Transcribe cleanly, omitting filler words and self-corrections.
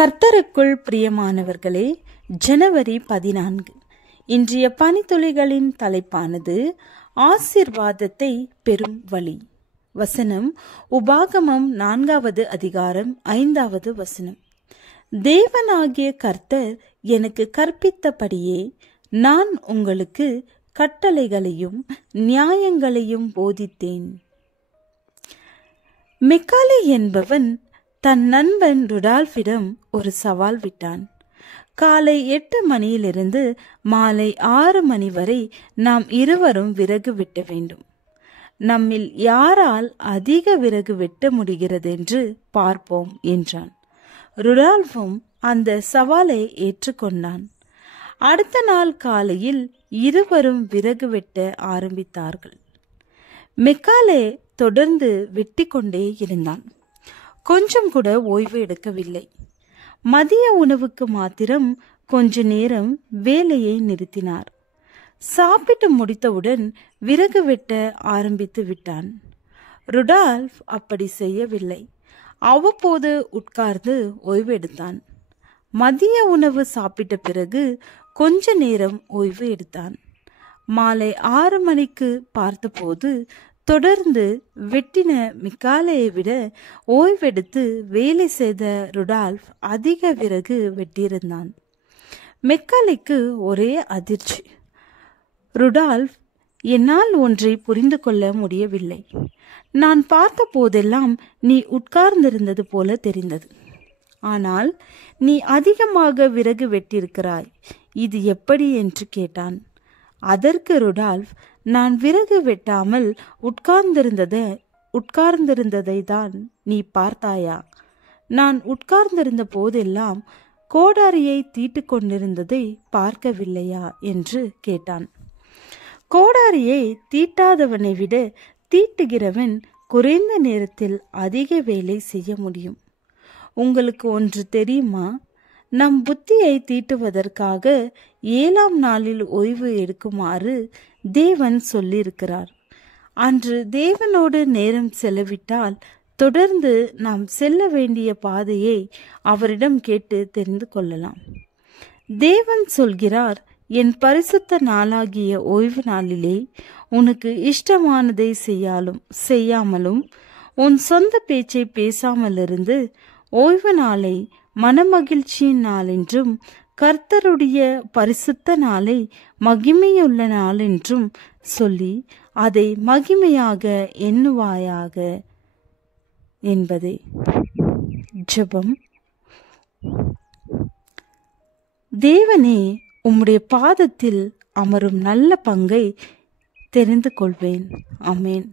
கர்த்தருக்குள் பிரியமானவர்களே, ஜனவரி 14 இன்றைய பனித்துளிகளின் தலைப்பானது ஆசீர்வாதத்தை பெறும் வழி. வசனம் உபாகமம் 4வது அதிகாரம் 5வது வசனம். தேவனாகிய கர்த்தர் எனக்கு கற்பித்தபடியே நான் உங்களுக்கு கட்டளைகளையும் நியாயங்களையும் போதித்தேன். மெக்காலே என்பவன் தன் நண்பன் ருடால்ஃபிடம் ஒரு சவால் விட்டான். காலை 8 மணியிலிருந்து மாலை 6 மணி வரை நாம் இருவரும் விறகு வெட்ட வேண்டும். நம்மில் யாரால் அதிக விறகு வெட்ட முடிகிறது என்று பார்ப்போம் என்றான். ருடால்ஃபும் அந்த சவாலை ஏற்றுக்கொண்டான். அடுத்த நாள் காலையில் இருவரும் விறகு வெட்ட ஆரம்பித்தார்கள். மெக்காலே தொடர்ந்து வெட்டி கொண்டே இருந்தான். கொஞ்சம் கூட ஓய்வு எடுக்கவில்லை. மதிய உணவுக்கு மாத்திரம் கொஞ்ச நேரம் வேலையை நிறுத்தினார். சாப்பிட்டு முடித்தவுடன் விறகு வெட்ட ஆரம்பித்து விட்டான். ருடால்ஃப் அப்படி செய்யவில்லை. அவ்வப்போது உட்கார்ந்து ஓய்வு எடுத்தான். மதிய உணவு சாப்பிட்ட பிறகு கொஞ்ச நேரம் ஓய்வு எடுத்தான். மாலை 6 மணிக்கு பார்த்தபோது தொடர்ந்து வெட்டின மிக்காலையை விட ஓய்வெடுத்து வேலை செய்த ருடால்ஃப் அதிக விறகு வெட்டியிருந்தான். மெக்காலைக்கு ஒரே அதிர்ச்சி. ருடால்ஃப், என்னால் ஒன்றை புரிந்து கொள்ள முடியவில்லை. நான் பார்த்த போதெல்லாம் நீ உட்கார்ந்திருந்தது போல தெரிந்தது. ஆனால் நீ அதிகமாக விறகு வெட்டியிருக்கிறாய். இது எப்படி என்று கேட்டான். அதற்கு ருடால்ஃப், நான் விறகு வெட்டாமல் உட்கார்ந்திருந்ததை தான் நீ பார்த்தாயா? நான் உட்கார்ந்திருந்த போதெல்லாம் கோடாரியை தீட்டு கொண்டிருந்ததை பார்க்கவில்லையா என்று கேட்டான். கோடாரியை தீட்டாதவனை விட தீட்டுகிறவன் குறைந்த நேரத்தில் அதிக வேலை செய்ய முடியும். உங்களுக்கு ஒன்று தெரியுமா? நம் புத்தியை தீட்டுவதற்காக 7ஆம் நாளில் ஓய்வு எடுக்குமாறு தேவன் சொல்லியிருக்கிறார். அன்று தேவனோடு நேரம் செலவிட்டால் தொடர்ந்து நாம் செல்ல வேண்டிய பாதையை அவரிடம் கேட்டு தெரிந்து கொள்ளலாம். தேவன் சொல்கிறார், என் பரிசுத்த நாளாகிய ஓய்வு நாளிலே உனக்கு இஷ்டமானதை செய்யாமலும் உன் சொந்த பேச்சை பேசாமலிருந்து ஓய்வு நாளை மனமகிழ்ச்சியின் நாள் என்றும் கர்த்தருடைய பரிசுத்த நாளை மகிமையுள்ள நாள் என்றும் சொல்லி அதை மகிமையாக எண்ணுவாயாக என்பதே. ஜெபம். தேவனே, உம்முடைய பாதத்தில் அமரும் நல்ல பங்கை தெரிந்து கொள்வேன். ஆமென்.